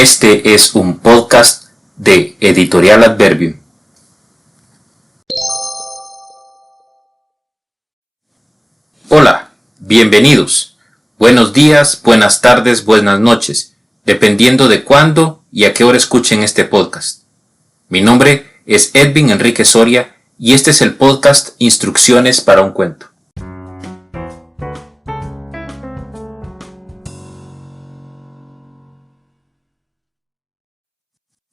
Este es un podcast de Editorial Adverbium. Hola, bienvenidos. Buenos días, buenas tardes, buenas noches, dependiendo de cuándo y a qué hora escuchen este podcast. Mi nombre es Edwin Enrique Soria y este es el podcast Instrucciones para un cuento.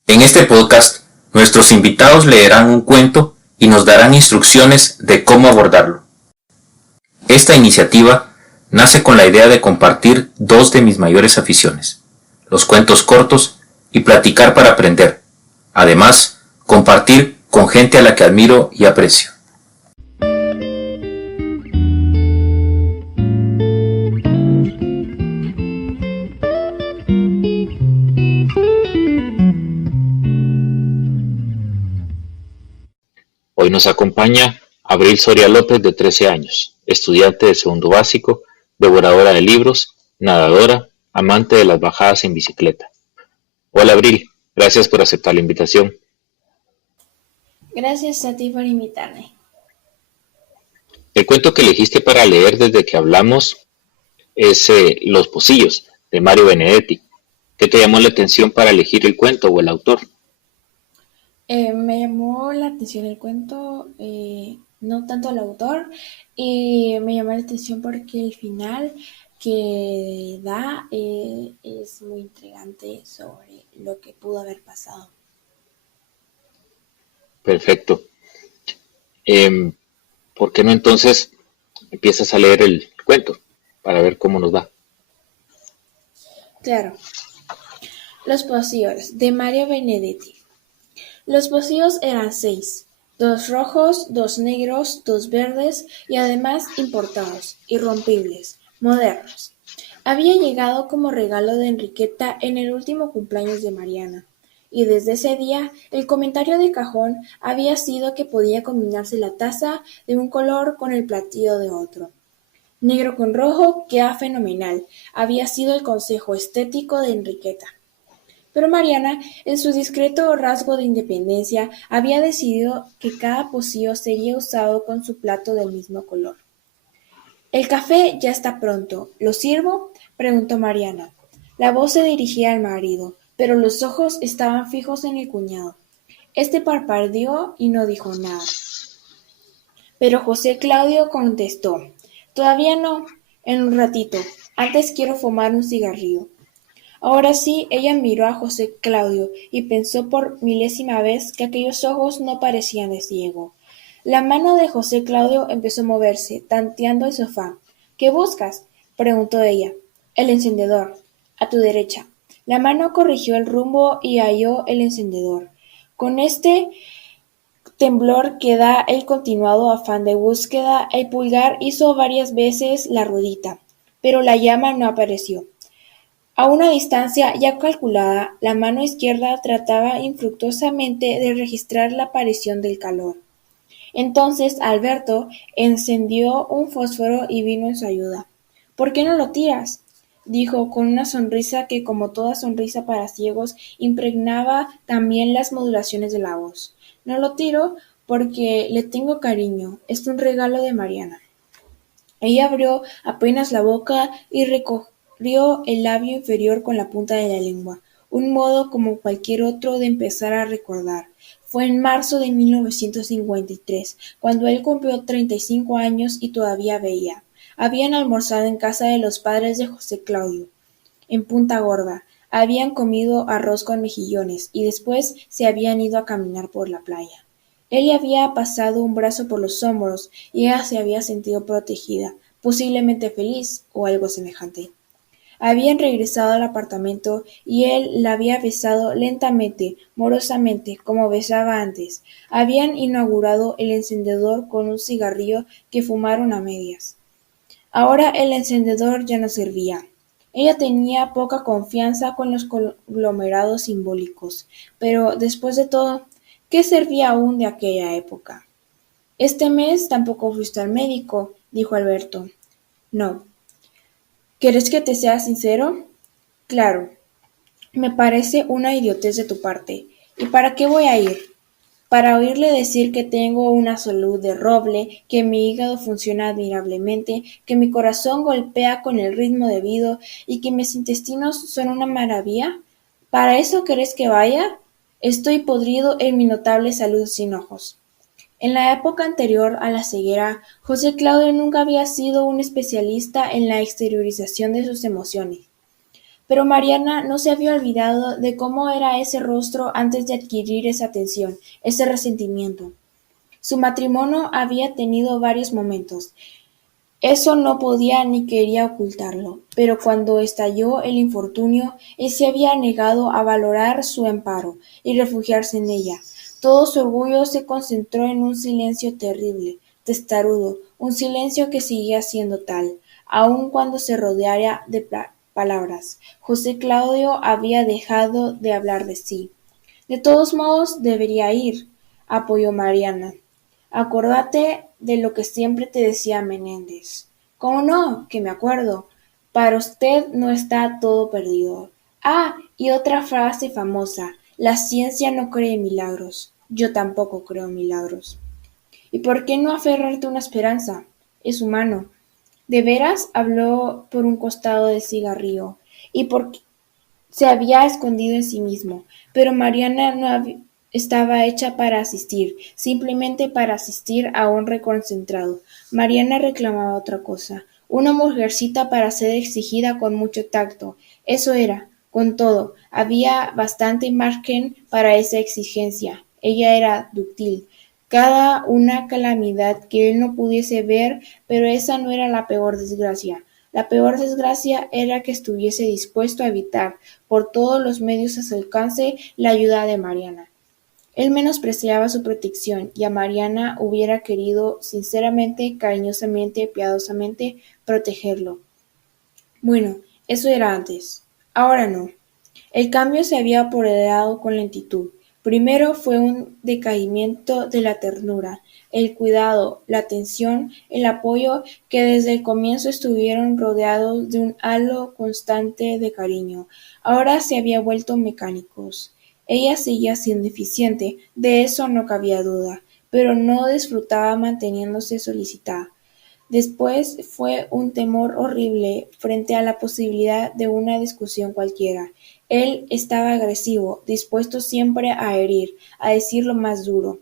En este podcast, nuestros invitados leerán un cuento y nos darán instrucciones de cómo abordarlo. Esta iniciativa nace con la idea de compartir dos de mis mayores aficiones, los cuentos cortos y platicar para aprender. Además, compartir con gente a la que admiro y aprecio. Hoy nos acompaña Abril Soria López, de 13 años, estudiante de segundo básico, devoradora de libros, nadadora, amante de las bajadas en bicicleta. Hola Abril, gracias por aceptar la invitación. Gracias a ti por invitarme. El cuento que elegiste para leer desde que hablamos es Los Pocillos, de Mario Benedetti. ¿Qué te llamó la atención para elegir el cuento o el autor? Me llamó la atención el cuento, no tanto el autor, y me llamó la atención porque el final que da es muy intrigante sobre lo que pudo haber pasado. Perfecto. ¿Por qué no entonces empiezas a leer el cuento para ver cómo nos va? Claro. Los Pocillos, de Mario Benedetti. Los pocillos eran 6, 2 rojos, 2 negros, 2 verdes y además importados, irrompibles, modernos. Había llegado como regalo de Enriqueta en el último cumpleaños de Mariana, y desde ese día el comentario de cajón había sido que podía combinarse la taza de un color con el platillo de otro. Negro con rojo queda fenomenal, había sido el consejo estético de Enriqueta. Pero Mariana, en su discreto rasgo de independencia, había decidido que cada pocillo sería usado con su plato del mismo color. «El café ya está pronto. ¿Lo sirvo?», preguntó Mariana. La voz se dirigía al marido, pero los ojos estaban fijos en el cuñado. Este parpadeó y no dijo nada. Pero José Claudio contestó: «Todavía no. En un ratito. Antes quiero fumar un cigarrillo». Ahora sí, ella miró a José Claudio y pensó por milésima vez que aquellos ojos no parecían de ciego. La mano de José Claudio empezó a moverse, tanteando el sofá. «¿Qué buscas?», preguntó ella. «El encendedor. A tu derecha». La mano corrigió el rumbo y halló el encendedor. Con este temblor que da el continuado afán de búsqueda, el pulgar hizo varias veces la ruedita, pero la llama no apareció. A una distancia ya calculada, la mano izquierda trataba infructuosamente de registrar la aparición del calor. Entonces Alberto encendió un fósforo y vino en su ayuda. «¿Por qué no lo tiras?», dijo con una sonrisa que, como toda sonrisa para ciegos, impregnaba también las modulaciones de la voz. «No lo tiro porque le tengo cariño. Es un regalo de Mariana». Ella abrió apenas la boca y recorrió el labio inferior con la punta de la lengua, un modo como cualquier otro de empezar a recordar. Fue en marzo de 1953, cuando él cumplió 35 años y todavía veía. Habían almorzado en casa de los padres de José Claudio, en Punta Gorda. Habían comido arroz con mejillones y después se habían ido a caminar por la playa. Él le había pasado un brazo por los hombros y ella se había sentido protegida, posiblemente feliz o algo semejante. Habían regresado al apartamento y él la había besado lentamente, morosamente, como besaba antes. Habían inaugurado el encendedor con un cigarrillo que fumaron a medias. Ahora el encendedor ya no servía. Ella tenía poca confianza con los conglomerados simbólicos, pero, después de todo, ¿qué servía aún de aquella época? «Este mes tampoco fuiste al médico», dijo Alberto. «No». «¿Quieres que te sea sincero?». «Claro». Me parece una idiotez de tu parte. ¿Y para qué voy a ir? Para oírle decir que tengo una salud de roble, que mi hígado funciona admirablemente, que mi corazón golpea con el ritmo debido y que mis intestinos son una maravilla. ¿Para eso querés que vaya? Estoy podrido en mi notable salud sin ojos. En la época anterior a la ceguera, José Claudio nunca había sido un especialista en la exteriorización de sus emociones. Pero Mariana no se había olvidado de cómo era ese rostro antes de adquirir esa tensión, ese resentimiento. Su matrimonio había tenido varios momentos. Eso no podía ni quería ocultarlo, pero cuando estalló el infortunio, él se había negado a valorar su amparo y refugiarse en ella. Todo su orgullo se concentró en un silencio terrible, testarudo, un silencio que seguía siendo tal, aun cuando se rodeara de palabras. José Claudio había dejado de hablar de sí. De todos modos, debería ir, apoyó Mariana. Acordate de lo que siempre te decía Menéndez. ¿Cómo no? Que me acuerdo. Para usted no está todo perdido. Ah, y otra frase famosa. La ciencia no cree milagros. Yo tampoco creo milagros. ¿Y por qué no aferrarte a una esperanza? Es humano. De veras habló por un costado del cigarrillo. Y porque se había escondido en sí mismo, pero Mariana no estaba hecha para asistir, simplemente para asistir a un reconcentrado. Mariana reclamaba otra cosa, una mujercita para ser exigida con mucho tacto. Eso era. Con todo, había bastante margen para esa exigencia. Ella era dúctil. Cada una calamidad que él no pudiese ver, pero esa no era la peor desgracia. La peor desgracia era que estuviese dispuesto a evitar, por todos los medios a su alcance, la ayuda de Mariana. Él menospreciaba su protección, y a Mariana hubiera querido sinceramente, cariñosamente, piadosamente, protegerlo. Bueno, eso era antes. Ahora no. El cambio se había apoderado con lentitud. Primero fue un decaimiento de la ternura, el cuidado, la atención, el apoyo, que desde el comienzo estuvieron rodeados de un halo constante de cariño. Ahora se había vuelto mecánicos. Ella seguía siendo eficiente, de eso no cabía duda, pero no disfrutaba manteniéndose solicitada. Después fue un temor horrible frente a la posibilidad de una discusión cualquiera. Él estaba agresivo, dispuesto siempre a herir, a decir lo más duro,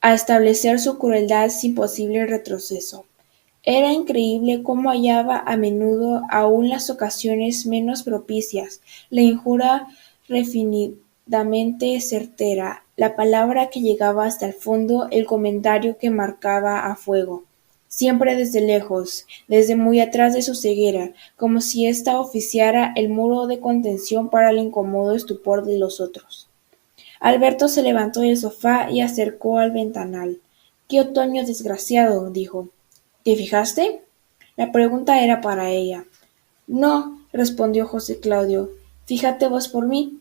a establecer su crueldad sin posible retroceso. Era increíble cómo hallaba a menudo, aun las ocasiones menos propicias, la injuria refinadamente certera, la palabra que llegaba hasta el fondo, el comentario que marcaba a fuego. Siempre desde lejos, desde muy atrás de su ceguera, como si ésta oficiara el muro de contención para el incómodo estupor de los otros. Alberto se levantó del sofá y acercó al ventanal. «¡Qué otoño desgraciado!» dijo. ¿Te fijaste? La pregunta era para ella. No, respondió José Claudio. Fíjate vos por mí.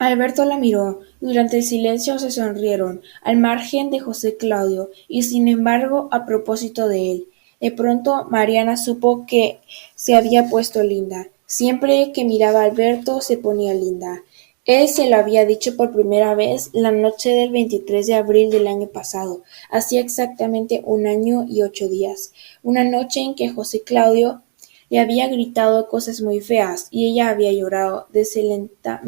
Alberto la miró. Durante el silencio se sonrieron, al margen de José Claudio, y sin embargo a propósito de él. De pronto Mariana supo que se había puesto linda. Siempre que miraba a Alberto se ponía linda. Él se lo había dicho por primera vez la noche del 23 de abril del año pasado, hacía exactamente 1 año y 8 días, una noche en que José Claudio le había gritado cosas muy feas, y ella había llorado, desalentada,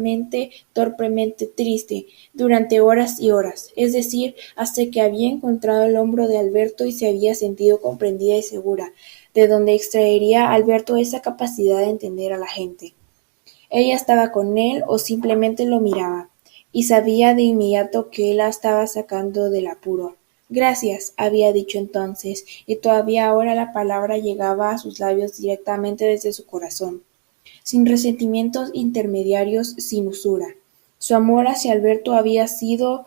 torpemente triste, durante horas y horas, es decir, hasta que había encontrado el hombro de Alberto y se había sentido comprendida y segura, de donde extraería Alberto esa capacidad de entender a la gente. Ella estaba con él o simplemente lo miraba, y sabía de inmediato que él la estaba sacando del apuro. Gracias, había dicho entonces, y todavía ahora la palabra llegaba a sus labios directamente desde su corazón, sin resentimientos intermediarios, sin usura. Su amor hacia Alberto había sido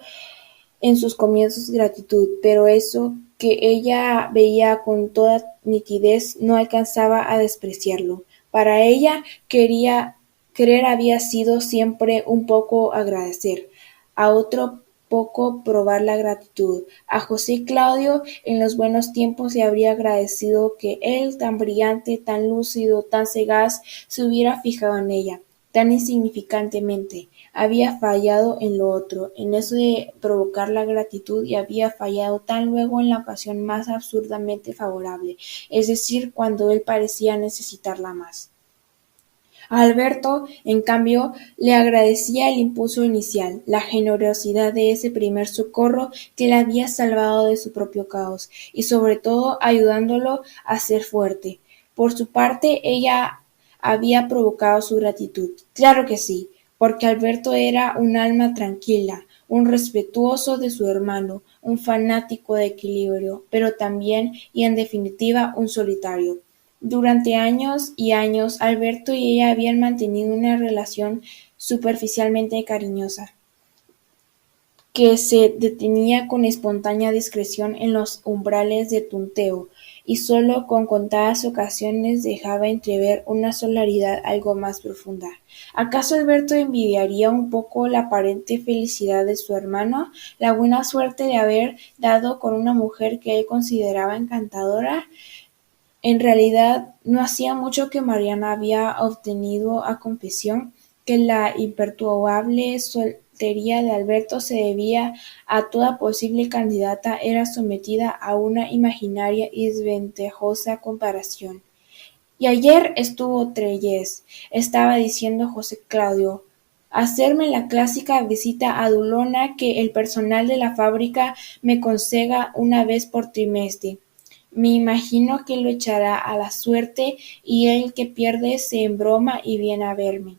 en sus comienzos gratitud, pero eso que ella veía con toda nitidez no alcanzaba a despreciarlo. Para ella querer había sido siempre un poco agradecer, a otro poco probar la gratitud. A José Claudio en los buenos tiempos le habría agradecido que él, tan brillante, tan lúcido, tan sagaz, se hubiera fijado en ella. tan insignificantemente. Había fallado en lo otro, en eso de provocar la gratitud, y había fallado tan luego en la ocasión más absurdamente favorable, es decir, cuando él parecía necesitarla más. A Alberto, en cambio, le agradecía el impulso inicial, la generosidad de ese primer socorro que le había salvado de su propio caos, y sobre todo ayudándolo a ser fuerte. Por su parte, ella había provocado su gratitud. Claro que sí, porque Alberto era un alma tranquila, un respetuoso de su hermano, un fanático de equilibrio, pero también, y en definitiva, un solitario. Durante años y años, Alberto y ella habían mantenido una relación superficialmente cariñosa, que se detenía con espontánea discreción en los umbrales de tunteo, y sólo con contadas ocasiones dejaba entrever una solidaridad algo más profunda. ¿Acaso Alberto envidiaría un poco la aparente felicidad de su hermano, la buena suerte de haber dado con una mujer que él consideraba encantadora? En realidad, no hacía mucho que Mariana había obtenido a confesión que la imperturbable soltería de Alberto se debía a toda posible candidata era sometida a una imaginaria y desventajosa comparación. Y ayer estuvo Trelles, estaba diciendo José Claudio, hacerme la clásica visita adulona que el personal de la fábrica me conceda una vez por trimestre. Me imagino que lo echará a la suerte y el que pierde se embroma y viene a verme.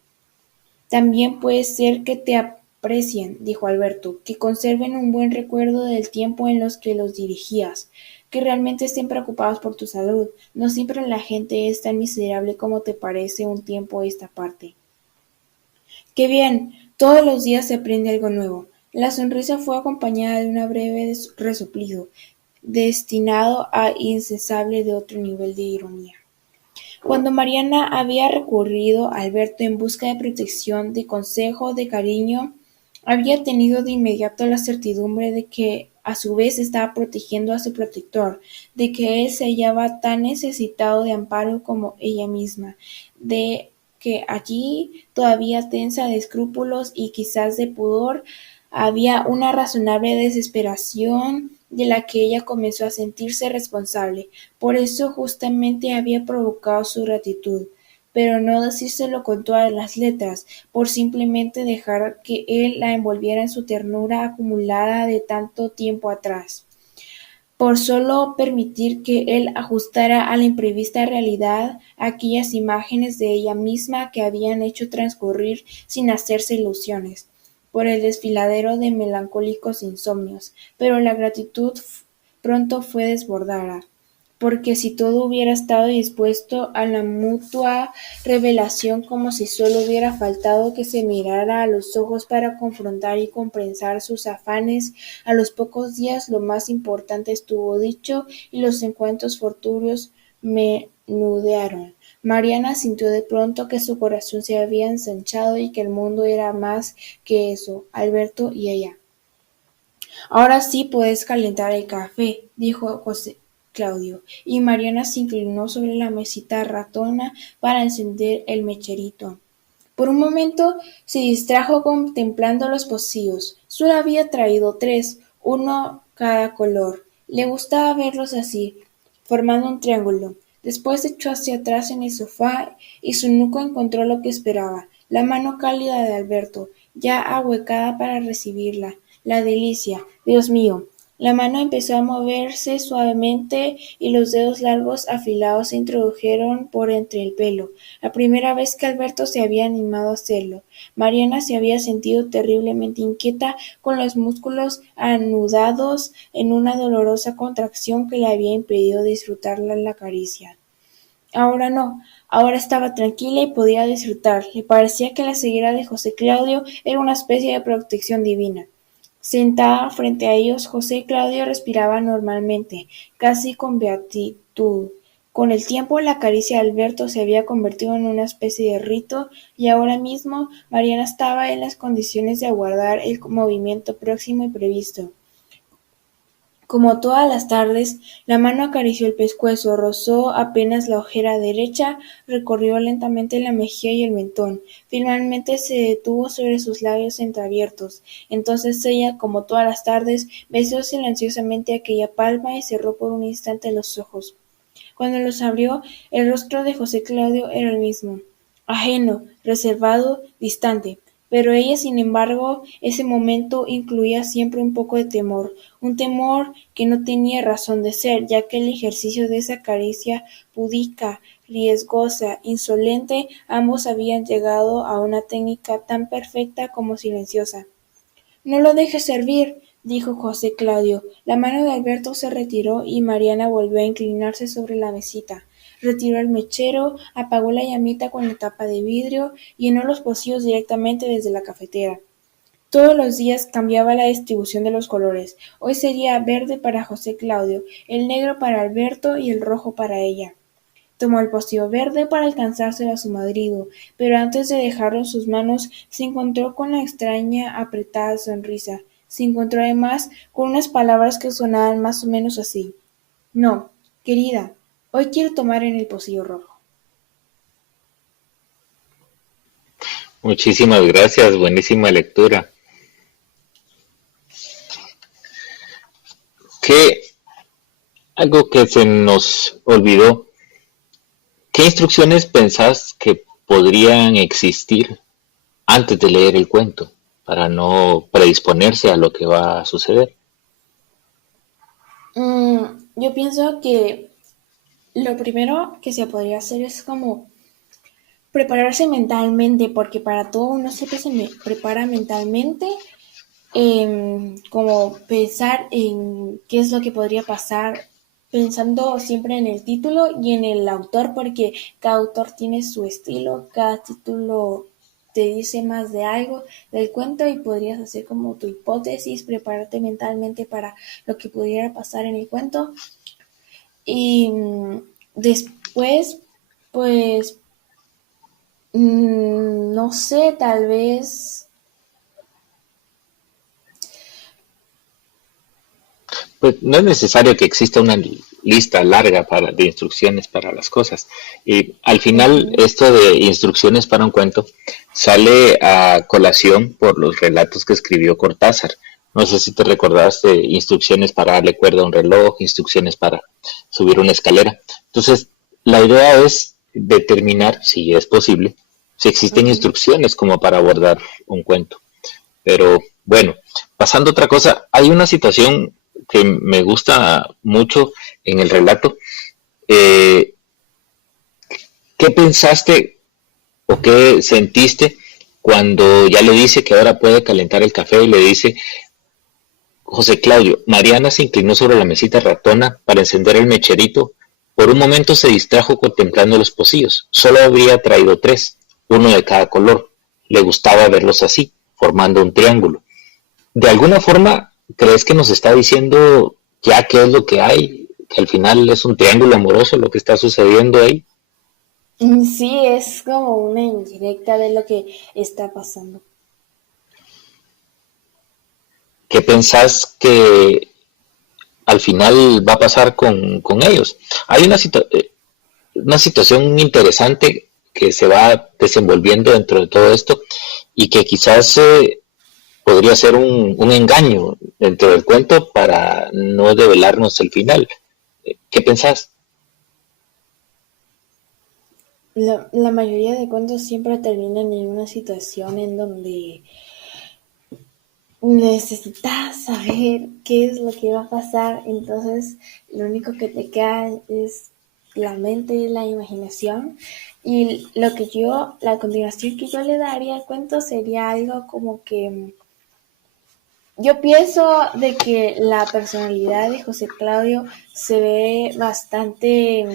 También puede ser que te aprecien, dijo Alberto, que conserven un buen recuerdo del tiempo en los que los dirigías, que realmente estén preocupados por tu salud. No siempre la gente es tan miserable como te parece un tiempo esta parte. ¡Qué bien! Todos los días se aprende algo nuevo. La sonrisa fue acompañada de un breve resoplido, destinado a incesable de otro nivel de ironía. Cuando Mariana había recurrido a Alberto en busca de protección, de consejo, de cariño, había tenido de inmediato la certidumbre de que a su vez estaba protegiendo a su protector, de que él se hallaba tan necesitado de amparo como ella misma, de que allí, todavía tensa de escrúpulos y quizás de pudor, había una razonable desesperación de la que ella comenzó a sentirse responsable. Por eso justamente había provocado su gratitud, pero no decírselo con todas las letras, por simplemente dejar que él la envolviera en su ternura acumulada de tanto tiempo atrás, por solo permitir que él ajustara a la imprevista realidad aquellas imágenes de ella misma que habían hecho transcurrir sin hacerse ilusiones por el desfiladero de melancólicos insomnios, pero la gratitud pronto fue desbordada, porque si todo hubiera estado dispuesto a la mutua revelación, como si solo hubiera faltado que se mirara a los ojos para confrontar y compensar sus afanes, a los pocos días lo más importante estuvo dicho y los encuentros fortuitos menudearon. Mariana sintió de pronto que su corazón se había ensanchado y que el mundo era más que eso, Alberto y ella. Ahora sí puedes calentar el café, dijo José Claudio, y Mariana se inclinó sobre la mesita ratona para encender el mecherito. Por un momento se distrajo contemplando los pocillos. Solo había traído 3, uno cada color. Le gustaba verlos así, formando un triángulo. Después se echó hacia atrás en el sofá y su nuco encontró lo que esperaba, la mano cálida de Alberto, ya ahuecada para recibirla. La delicia. Dios mío. La mano empezó a moverse suavemente y los dedos largos afilados se introdujeron por entre el pelo. La primera vez que Alberto se había animado a hacerlo. Mariana se había sentido terriblemente inquieta, con los músculos anudados en una dolorosa contracción que le había impedido disfrutar la caricia. Ahora no, ahora estaba tranquila y podía disfrutar. Le parecía que la ceguera de José Claudio era una especie de protección divina. Sentada frente a ellos, José Claudio respiraba normalmente, casi con beatitud. Con el tiempo, la caricia de Alberto se había convertido en una especie de rito, y ahora mismo Mariana estaba en las condiciones de aguardar el movimiento próximo y previsto. Como todas las tardes, la mano acarició el pescuezo, rozó apenas la ojera derecha, recorrió lentamente la mejilla y el mentón. Finalmente se detuvo sobre sus labios entreabiertos. Entonces ella, como todas las tardes, besó silenciosamente aquella palma y cerró por un instante los ojos. Cuando los abrió, el rostro de José Claudio era el mismo, ajeno, reservado, distante. Pero ella, sin embargo, ese momento incluía siempre un poco de temor, un temor que no tenía razón de ser, ya que el ejercicio de esa caricia púdica, riesgosa, insolente, ambos habían llegado a una técnica tan perfecta como silenciosa. No lo dejes servir, dijo José Claudio. La mano de Alberto se retiró y Mariana volvió a inclinarse sobre la mesita. Retiró el mechero, apagó la llamita con la tapa de vidrio, llenó los pocillos directamente desde la cafetera. Todos los días cambiaba la distribución de los colores. Hoy sería verde para José Claudio, el negro para Alberto y el rojo para ella. Tomó el pocillo verde para alcanzárselo a su marido, pero antes de dejarlo en sus manos se encontró con la extraña apretada sonrisa. Se encontró además con unas palabras que sonaban más o menos así: No, querida, hoy quiero tomar en el pocillo rojo. Muchísimas gracias, buenísima lectura. ¿Qué algo que se nos olvidó? ¿Qué instrucciones pensás que podrían existir antes de leer el cuento para no predisponerse a lo que va a suceder? Yo pienso que lo primero que se podría hacer es como prepararse mentalmente, porque para todo uno siempre se prepara mentalmente, como pensar en qué es lo que podría pasar, pensando siempre en el título y en el autor, porque cada autor tiene su estilo, cada título te dice más de algo del cuento y podrías hacer como tu hipótesis, prepararte mentalmente para lo que pudiera pasar en el cuento. Y después, pues, no sé, tal vez. Pues no es necesario que exista una lista larga de instrucciones para las cosas. Y al final, Ujú. esto de instrucciones para un cuento sale a colación por los relatos que escribió Cortázar. No sé si te recordás de instrucciones para darle cuerda a un reloj, instrucciones para subir una escalera. Entonces, la idea es determinar, si es posible, si existen Ujú. instrucciones como para abordar un cuento. Pero bueno, pasando a otra cosa, hay una situación que me gusta mucho en el relato. Eh, ¿Qué pensaste o qué sentiste cuando ya le dice que ahora puede calentar el café y le dice: José Claudio, Mariana se inclinó sobre la mesita ratona para encender el mecherito? Por un momento se distrajo contemplando los pocillos. Solo habría traído 3, uno de cada color. Le gustaba verlos así, formando un triángulo. De alguna forma, ¿crees que nos está diciendo ya qué es lo que hay? Que al final es un triángulo amoroso lo que está sucediendo ahí. Sí, es como una indirecta de lo que está pasando. ¿Qué pensás que al final va a pasar con ellos? Hay una situación interesante que se va desenvolviendo dentro de todo esto y que quizás podría ser un engaño dentro del cuento para no develarnos el final. ¿Qué pensás? La mayoría de cuentos siempre terminan en una situación en donde necesitas saber qué es lo que va a pasar, entonces lo único que te queda es la mente, la imaginación, y la continuación que yo le daría al cuento sería algo como que yo pienso de que la personalidad de José Claudio se ve bastante,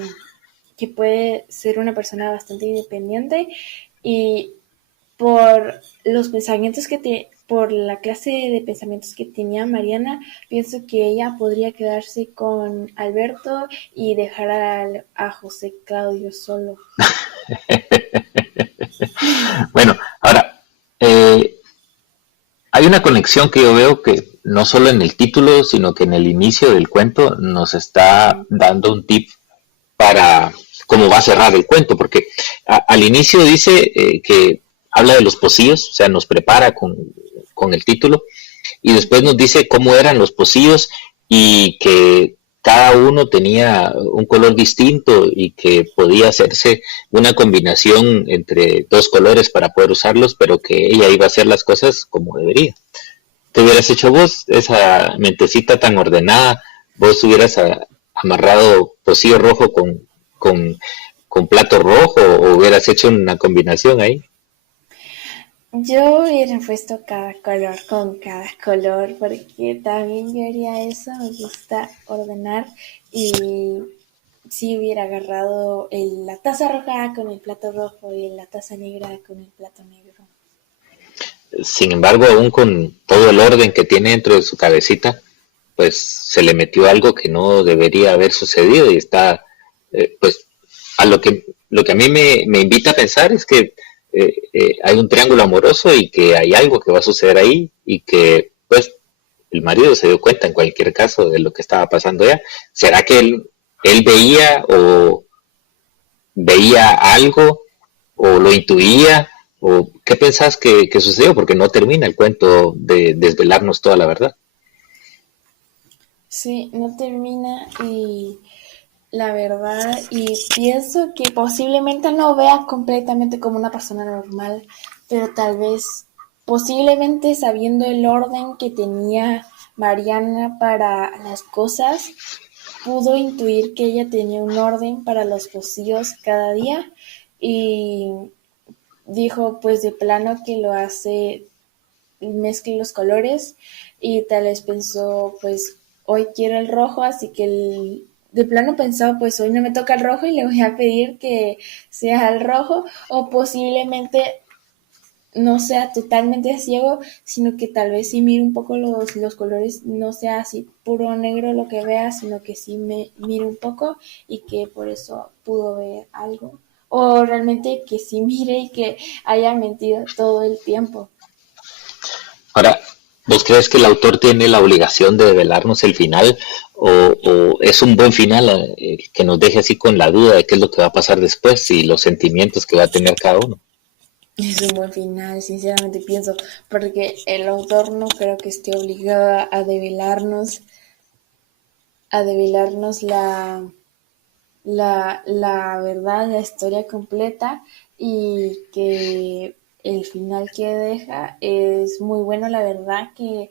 que puede ser una persona bastante independiente, y por los pensamientos por la clase de pensamientos que tenía Mariana, pienso que ella podría quedarse con Alberto y dejar a José Claudio solo. Bueno, ahora, hay una conexión que yo veo que no solo en el título, sino que en el inicio del cuento nos está dando un tip para cómo va a cerrar el cuento, porque al inicio dice que habla de los pocillos, o sea, nos prepara con el título, y después nos dice cómo eran los pocillos y que cada uno tenía un color distinto y que podía hacerse una combinación entre dos colores para poder usarlos, pero que ella iba a hacer las cosas como debería. ¿Qué hubieras hecho vos? Esa mentecita tan ordenada, vos hubieras amarrado pocillo rojo con, con plato rojo o hubieras hecho una combinación ahí. Yo hubiera puesto cada color con cada color porque también yo haría eso, me gusta ordenar y si hubiera agarrado la taza roja con el plato rojo y la taza negra con el plato negro. Sin embargo, aún con todo el orden que tiene dentro de su cabecita, pues se le metió algo que no debería haber sucedido y está, pues, lo que a mí me invita a pensar es que hay un triángulo amoroso y que hay algo que va a suceder ahí y que, pues, el marido se dio cuenta en cualquier caso de lo que estaba pasando ya. ¿Será que él veía algo o lo intuía o qué pensás que sucedió? Porque no termina el cuento de desvelarnos toda la verdad. Sí, no termina y la verdad y pienso que posiblemente no vea completamente como una persona normal, pero tal vez posiblemente sabiendo el orden que tenía Mariana para las cosas, pudo intuir que ella tenía un orden para los pocillos cada día y dijo pues de plano que lo hace, mezcle los colores y tal vez pensó pues hoy quiero el rojo, así que de plano pensó pues hoy no me toca el rojo y le voy a pedir que sea el rojo o posiblemente no sea totalmente ciego, sino que tal vez sí mire un poco los colores, no sea así puro negro lo que vea, sino que sí me mire un poco y que por eso pudo ver algo. O realmente que sí mire y que haya mentido todo el tiempo. Ahora, ¿vos crees que el autor tiene la obligación de develarnos el final o es un buen final que nos deje así con la duda de qué es lo que va a pasar después y los sentimientos que va a tener cada uno? Es un buen final, sinceramente pienso, porque el autor no creo que esté obligado a develarnos la verdad, la historia completa y que el final que deja es muy bueno, la verdad que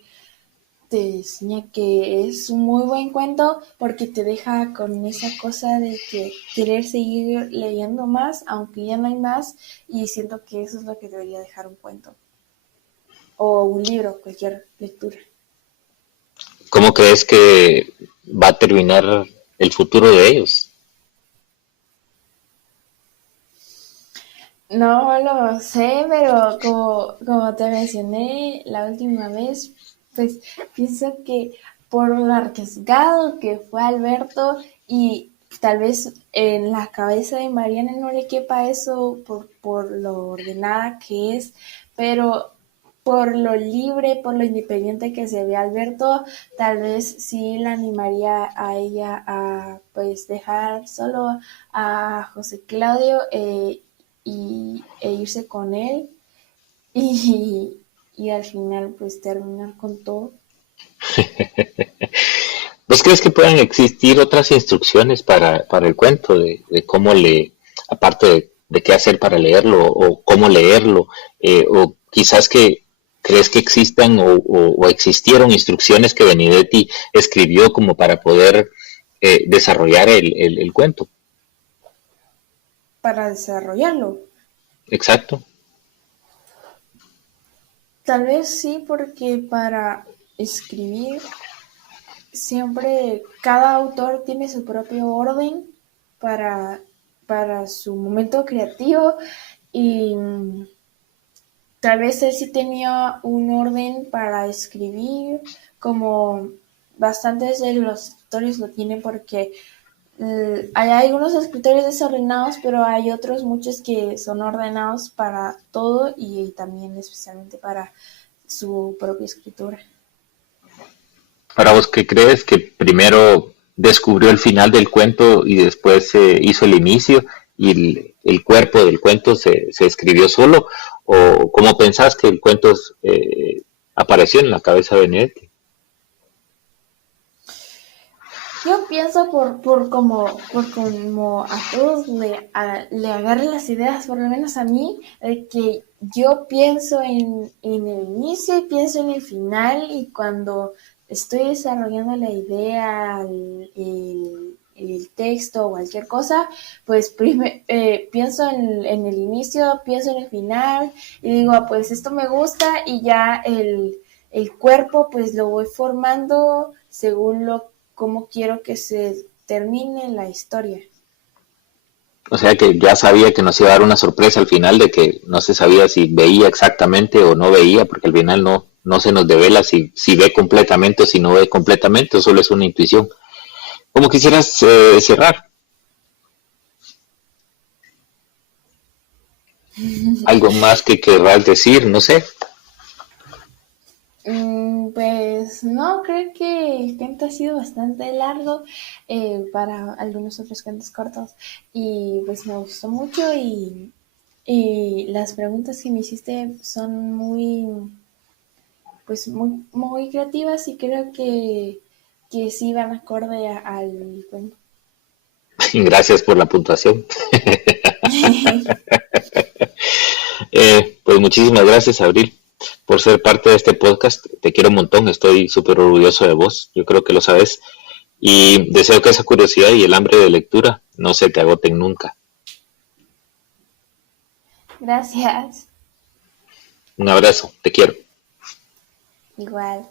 te enseña que es un muy buen cuento porque te deja con esa cosa de que querer seguir leyendo más, aunque ya no hay más, y siento que eso es lo que debería dejar un cuento o un libro, cualquier lectura. ¿Cómo crees que va a terminar el futuro de ellos? No lo sé, pero como te mencioné la última vez, pues pienso que por lo arriesgado que fue Alberto y tal vez en la cabeza de Mariana no le quepa eso por lo ordenada que es, pero por lo libre, por lo independiente que se ve Alberto, tal vez sí la animaría a ella a pues dejar solo a José Claudio e irse con él y, y al final pues terminar con todo. ¿Vos crees que puedan existir otras instrucciones para el cuento de cómo aparte de qué hacer para leerlo o cómo leerlo, o quizás que crees que existan o existieron instrucciones que Benedetti escribió como para poder desarrollar el cuento? Para desarrollarlo. Exacto. Tal vez sí, porque para escribir siempre cada autor tiene su propio orden para, para su momento creativo y tal vez él sí tenía un orden para escribir, como bastantes de los escritores lo tienen porque hay algunos escritores desordenados, pero hay otros muchos que son ordenados para todo y también especialmente para su propia escritura. Ahora, ¿vos qué crees? ¿Que primero descubrió el final del cuento y después hizo el inicio y el cuerpo del cuento se escribió solo? ¿O cómo pensás que el cuento apareció en la cabeza de Benedetti? Yo pienso por como a todos le agarren las ideas, por lo menos a mí, que yo pienso en el inicio y pienso en el final, y cuando estoy desarrollando la idea, el texto o cualquier cosa, pues pienso en el inicio, pienso en el final y digo, "Ah, pues esto me gusta", y ya el cuerpo pues lo voy formando según cómo quiero que se termine la historia. O sea que ya sabía que nos iba a dar una sorpresa al final de que no se sabía si veía exactamente o no veía, porque al final no se nos devela si ve completamente o si no ve completamente, o solo es una intuición. ¿Cómo quisieras cerrar? ¿Algo más que querrás decir? No sé. Pues no, creo que el cuento ha sido bastante largo para algunos otros cuentos cortos, y pues me gustó mucho, y las preguntas que me hiciste son muy creativas, y creo que sí van acorde al cuento. Gracias por la puntuación. Pues muchísimas gracias, Abril, por ser parte de este podcast. Te quiero un montón, estoy súper orgulloso de vos, yo creo que lo sabes. Y deseo que esa curiosidad y el hambre de lectura no se te agoten nunca. Gracias. Un abrazo, te quiero. Igual.